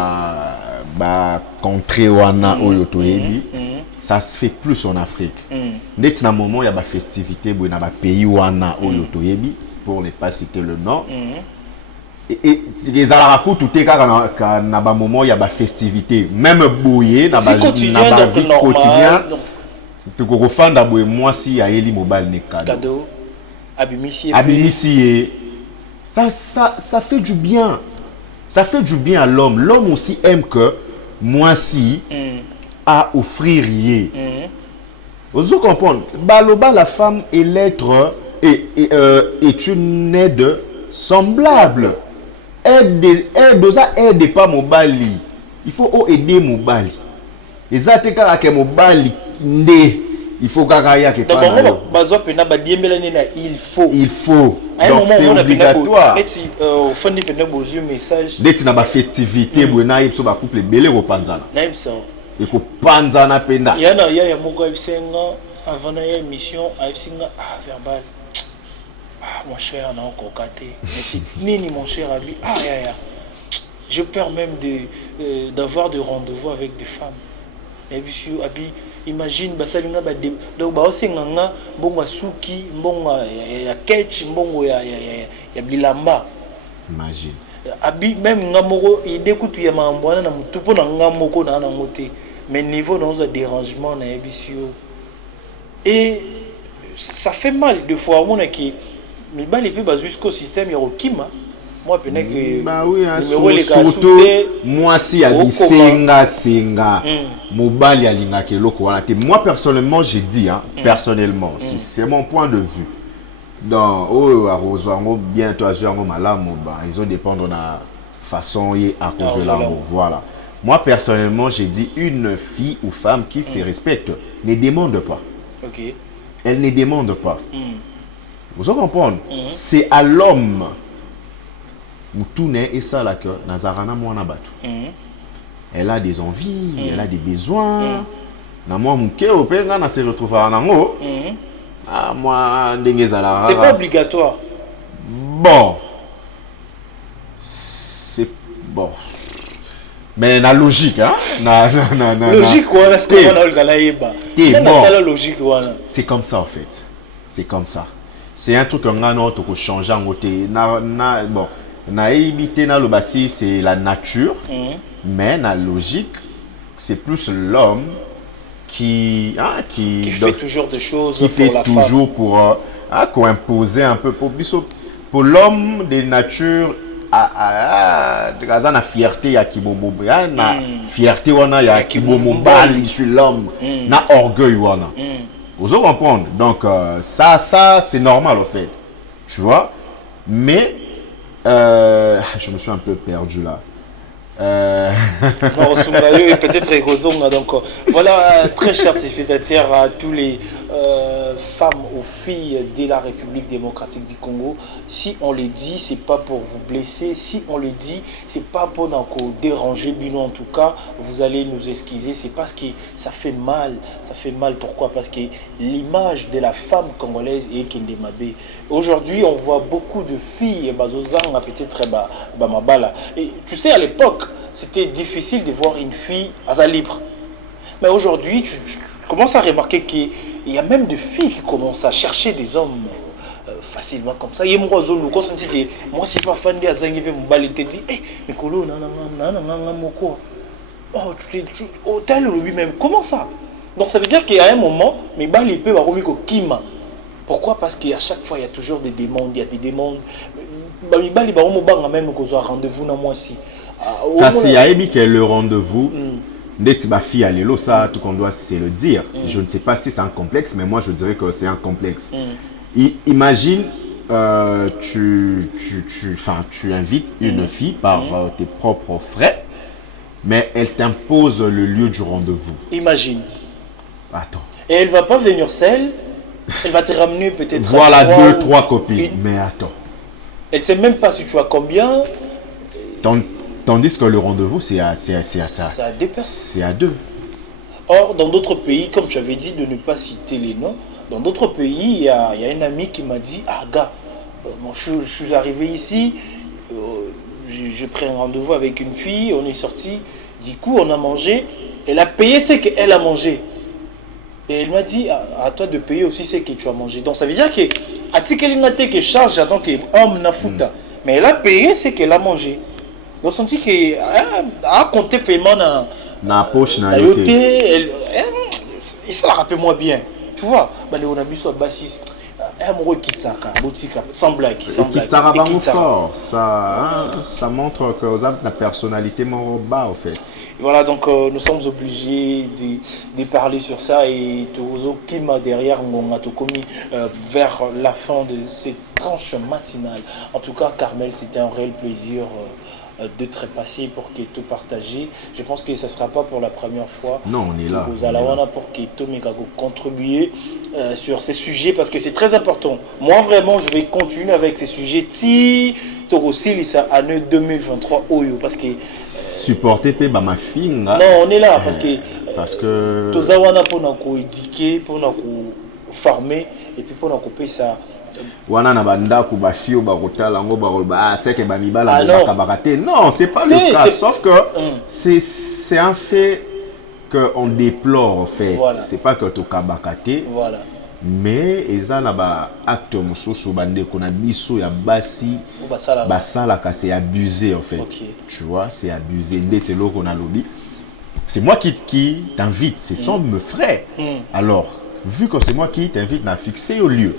bah contrée wana oyotoyebi. Ça se fait plus en Afrique. Net na moment il y a des festivités dans les pays wana oyotoyebi pour ne pas citer le nom. Et les arakou tout est quand na ba moment il y a des festivités même boyer na ba vie quotidien. Tu ko fanda boye moi si ya eli mobile ne cadeau. Abimisi. Ça fait du bien. Ça fait du bien à l'homme. L'homme aussi aime que moi si à offrir yé. Vous comprenez? Baloba la femme et l'être est une aide semblable. Aide pas Mobali. Il faut aider Mobali. Et ça te kaka Mobali ndé. Il faut kakaya que pas. Il faut. Il faut. Donc c'est obligatoire. Et si au fond de besoin message. Dès que na ba festivité bona yebso ba couple belé ko panzana. Et ko panzana penda. Il y a moko ebisenga avant la émission ebisenga verbal. Ah mon cher na encore kate. Nini mon cher abi. Ah ya. Je peur même d'avoir des rendez-vous avec des femmes. Et puis abi imagine basalinga ba donc ba osenganga mbongo suki mbongo ya ketch mbongo ya bilamba. Imagine. Abi même ngamoko ide kutu ya mambwana na mutupo na ngamoko na ngote. Mais niveau dans un dérangement na ebisio. Et ça fait mal de fois on qui mais ba les peu jusqu'au système ya okima moi pena que bah oui hein, surtout moi si ali senga mobali alinga ke loko wana te. Moi personnellement j'ai dit hein, personnellement si c'est mon point de vue dans oh arrosoango bien toi azango malamu bah ils ont dépendre na façon y à cause de l'amour. Voilà. Moi personnellement j'ai dit une fille ou femme qui se respecte ne demande pas. OK. Elle ne demande pas. Vous allez comprendre. C'est à l'homme Moutune et ça là que Nazarana mwana batu. Elle a des envies, elle a des besoins. Na moi mke openga na se retrouver nango. Ah moi ndenge zala. C'est pas obligatoire. Bon. C'est bon. Mais la logique hein. Logique quoi est-ce qu'on a organiser logique voilà. C'est comme ça en fait. C'est comme ça. C'est un truc qu'on a notre que changer en côté bon. Naïbité na lobasi c'est la nature, mais la logique c'est plus l'homme qui fait toujours des choses qui fait toujours pour imposer un peu pour l'homme de nature na fierté ya kibobo na fierté wana ya kibobo bali sur l'homme na orgueil wana. Vous allez comprendre. Donc ça c'est normal en fait. Tu vois? Mais je me suis un peu perdu là. Non, peut-être donc voilà, très chers téléspectateurs, à tous les femmes ou filles de la République démocratique du Congo, si on le dit, c'est pas pour vous blesser, si on le dit, c'est pas pour nous déranger, Bino en tout cas, vous allez nous excuser, c'est parce que ça fait mal, pourquoi? Parce que l'image de la femme congolaise est Kendemabe. Aujourd'hui, on voit beaucoup de filles, peut-être Mabala. Et tu sais, à l'époque, c'était difficile de voir une fille à sa libre. Mais aujourd'hui, tu commences à remarquer qu'il y a même des filles qui commencent à chercher des hommes facilement comme ça. Moi, si pas fan de Azangi, je te dis, mais Kolo, oh, t'as le lui-même. Comment ça? Donc ça veut dire qu'à un moment, mes balles peuvent avoir Kima. Pourquoi? Parce qu'à chaque fois, il y a toujours des demandes. Il y a des demandes. Mes balles peuvent même qu'on soit rendez-vous dans moi aussi. Kasi il y a le rendez-vous. Fille à l'élo, ça, tout qu'on doit se le dire. Je ne sais pas si c'est un complexe, mais moi je dirais que c'est un complexe. Imagine, tu invites une fille par tes propres frais, mais elle t'impose le lieu du rendez-vous. Imagine. Attends. Et elle va pas venir seule, elle va te ramener peut-être. Voilà 2-3 copines. Mais attends. Elle ne sait même pas si tu as combien. Tandis que le rendez-vous, c'est à deux. Or, dans d'autres pays, comme tu avais dit de ne pas citer les noms, dans d'autres pays, il y a un ami qui m'a dit, ah gars, je suis arrivé ici, j'ai pris un rendez-vous avec une fille, on est sorti, du coup on a mangé, elle a payé ce qu'elle a mangé. Et elle m'a dit, à toi de payer aussi ce que tu as mangé. Donc ça veut dire que, à Tikelingate que charge, j'attends que homme n'a fouta. Mais elle a payé ce qu'elle a mangé. Donc senti que a compté paiement na poche na yoté, il se la rappelle moins bien. Tu vois, on a vu sur basis. Sans blague. Ça montre que vous avez la personnalité moins bas en fait. Et voilà, donc nous sommes obligés de parler sur ça et Tozo qui m'a derrière commis vers la fin de cette tranche matinale. En tout cas, Carmel, c'était un réel plaisir de trépasser pour Keto partager. Je pense que ce ne sera pas pour la première fois. Non, on est là. Vous allez pour Keto contribuer sur ces sujets parce que c'est très important. Moi, vraiment, je vais continuer avec ces sujets. Si aussi l'année 2023, parce que supporter ma fille. Non, on est là parce que Tozawana pour nous éduquer, pour nous former et puis pour nous couper ça. Wana na banda ku ba fio ba kotala ngo ba seke ba mibala ba bakate. Non, c'est pas le cas, sauf que c'est un fait que on déplore en fait. Voilà. C'est pas que to kabakate. Voilà. Mais eza na ba acte mususu bande ko na biso ya basi basala ka c'est abusé en fait. Okay. Tu vois, c'est abusé ndete loko na lobby. C'est moi qui t'invite, c'est sans me frais. Alors vu que c'est moi qui t'invite à fixer au lieu.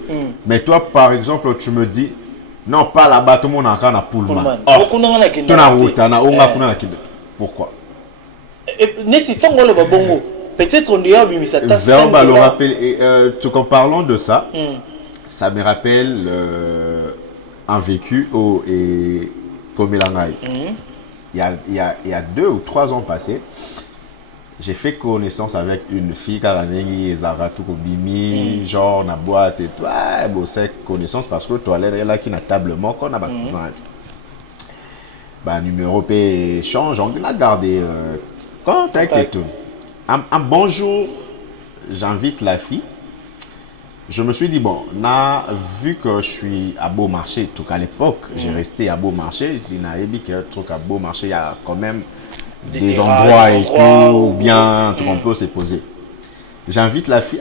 Mais toi, par exemple, tu me dis, Non, pas là-bas, tout le monde a un Pullman. Pourquoi? Peut-être on dirait mais ça t'a en parlant de ça, ça me rappelle un vécu au Komelangai. Il y a 2 ou 3 ans passés, j'ai fait connaissance avec une fille Karanengi Zara Bimi, genre na boîte et tout. Bon, c'est connaissance parce que toi elle est là qui n'a tablement qu'on a besoin. Bah numéro P change, on l'a gardé contact et tout. Un bonjour, j'invite la fille. Je me suis dit, bon, là, vu que je suis à Beaumarchais, tout qu'à l'époque, j'ai resté à Beaumarchais, je dis, truc à Beaumarchais, il y a quand même des endroits et tout, bien, tout qu'on peut se poser. J'invite la fille,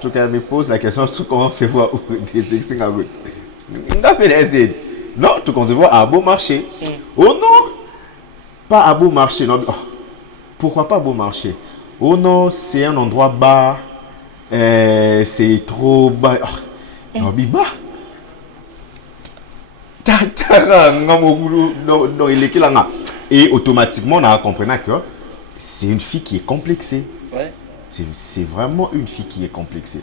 tout qu'elle me pose la question, tout qu'on se voit où des extraits à gauche. Non, tout qu'on se voit à Beaumarchais. Oh non, pas à Beaumarchais. Non. Oh, pourquoi pas Beaumarchais? Oh non, c'est un endroit bas. C'est trop bas. Non, bas. Et automatiquement, on a compris que c'est une fille qui est complexée. Ouais. C'est vraiment une fille qui est complexée.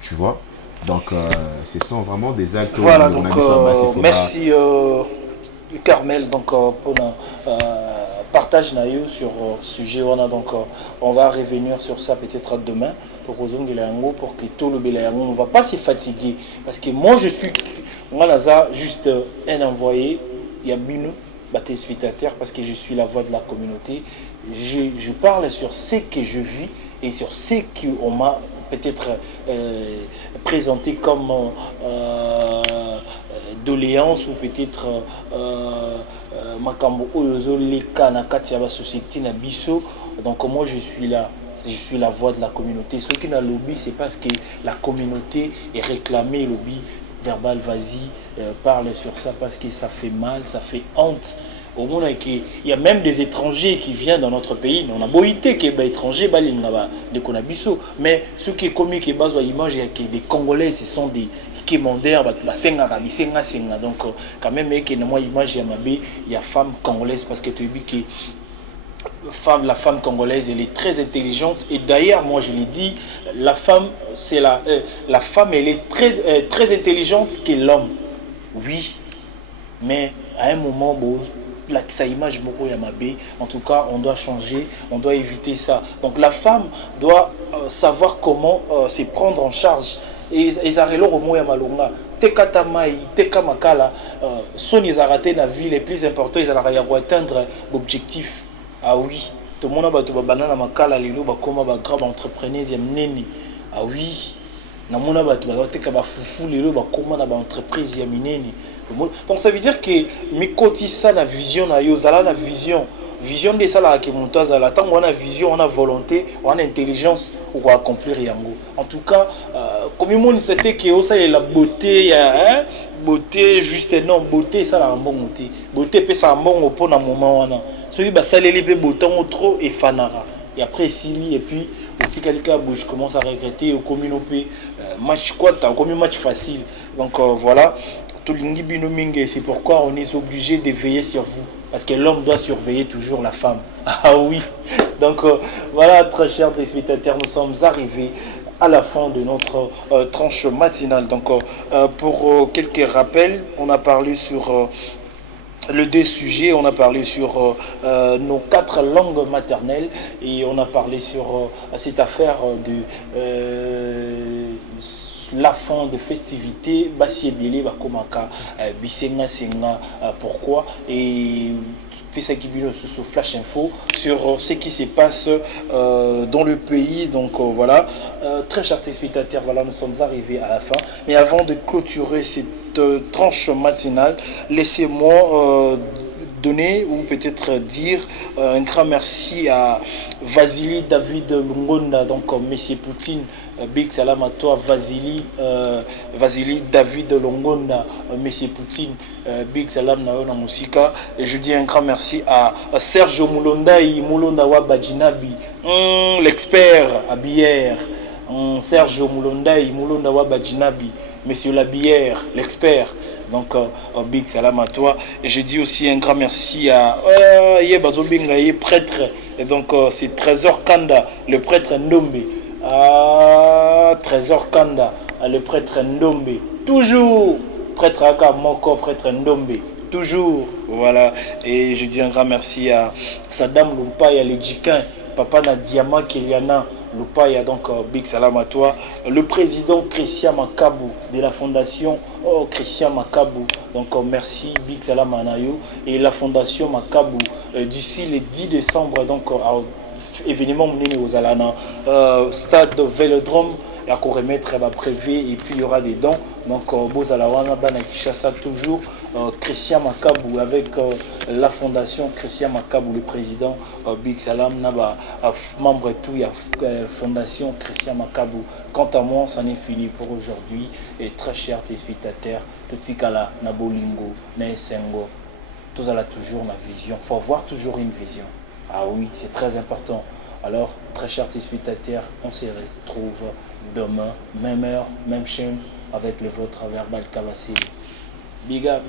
Tu vois? Donc, ce sont vraiment des actes. Voilà, donc, merci Carmel donc, pour le partage sur sujet. Donc, on va revenir sur ça peut-être demain pour que tout le bélango ne va pas se fatiguer. Parce que moi, je suis juste un envoyé. Il y a Bino, téléspectateur, parce que je suis la voix de la communauté. Je parle sur ce que je vis et sur ce qu'on m'a peut-être présenté comme doléance ou peut-être makambo oyozo leka na kati ya société na biso. Donc moi je suis là, je suis la voix de la communauté. Ce qui n'a lobby, c'est parce que la communauté est réclamée. Lobby verbal, vas-y, parle sur ça parce que ça fait mal, ça fait honte. Au monde, il y a même des étrangers qui viennent dans notre pays. On a beau été que les étrangers, mais ce qui est comique et bas image, des Congolais, ce sont des quémandaires, donc quand même, image, il y a femme congolaise parce que tu as vu que la femme congolaise, elle est très intelligente. Et d'ailleurs, moi je l'ai dit, la femme, la femme, elle est très intelligente que l'homme. Oui, mais à un moment, sa image en tout cas on doit changer, on doit éviter ça. Donc la femme doit savoir comment se prendre en charge. Et Ezarelo Romo ya Malonga Tekata Mai, Teka Makala, son ils raté la vie les plus importants, ils ont atteindre l'objectif. Ah oui, tout le monde a battu banana Makala, les loups, comme un grand entrepreneur, il ah oui. Namona batu bateka ba fufu lelo ba koma na ba entreprise ya minene. Donc ça veut dire que mikoti ça la vision na yo zala na vision de ça là que montaza la tant on a vision, on a volonté, on a intelligence pour accomplir yango. En tout cas comme monde c'était que ça la beauté hein, beauté juste non beauté ça la bon beauté. Beauté peut ça bon au na moment wana. Celui ba saleli pe boton trop et fanara. Et après Sili et puis petit quelqu'un je commence à regretter au communauté match quoi comme match facile. Donc voilà, tout l'ingi binoming, c'est pourquoi on est obligé de veiller sur vous parce que l'homme doit surveiller toujours la femme. Ah oui. Donc voilà, très chers téléspectateurs, nous sommes arrivés à la fin de notre tranche matinale. Donc pour quelques rappels, on a parlé sur le deux sujets, on a parlé sur nos 4 langues maternelles et on a parlé sur cette affaire de la fin de festivité, Basiebele, Bakomaka, Bisenga Senga, pourquoi et sur Flash Info sur ce qui se passe dans le pays. Donc voilà, très chers téléspectateurs, voilà, nous sommes arrivés à la fin. Mais avant de clôturer cette tranche matinale, laissez-moi donner ou peut-être dire un grand merci à Vasily David Lungonda, donc Monsieur Poutine, big salam à toi Vasily David Lungonda, Monsieur Poutine, big salam na musika. Et je dis un grand merci à Serge Mulonda wa Bajinabi, l'expert à bière, Serge Mulonda wa Bajinabi, Monsieur la bière, l'expert. Donc, big salam à toi. Et je dis aussi un grand merci à prêtre. Et donc, c'est Trésor Kanda, le prêtre Ndombe. Trésor Kanda, le prêtre Ndombe. Toujours prêtre Aka Moko, prêtre Ndombe. Toujours. Voilà. Et je dis un grand merci à Saddam Lumpaya, les Djikin, Papa Nadiama Keliana. Lupaya, donc big salam à toi. Le président Christian Makabou de la fondation Christian Makabou. Donc merci, big salam à Nayo. Et la fondation Makabou, d'ici le 10 décembre, donc événement mené aux Alana, stade Vélodrome. La remettre va prévu et puis il y aura des dons. Donc Bozalawana Banakishasa toujours Christian Makabou avec la fondation Christian Makabou, le président Big Salam Naba, membre et tout, il y a fondation Christian Makabou. Quant à moi, c'en est fini pour aujourd'hui. Et très chers téléspectateurs, tout ce cas-là, Nabolingo, Naesengo, tout ça là toujours ma vision. Il faut avoir toujours une vision. Ah oui, c'est très important. Alors, très chers téléspectateurs, on se retrouve demain, même heure, même chaîne, avec le vôtre Verbal Kabassili. Big up.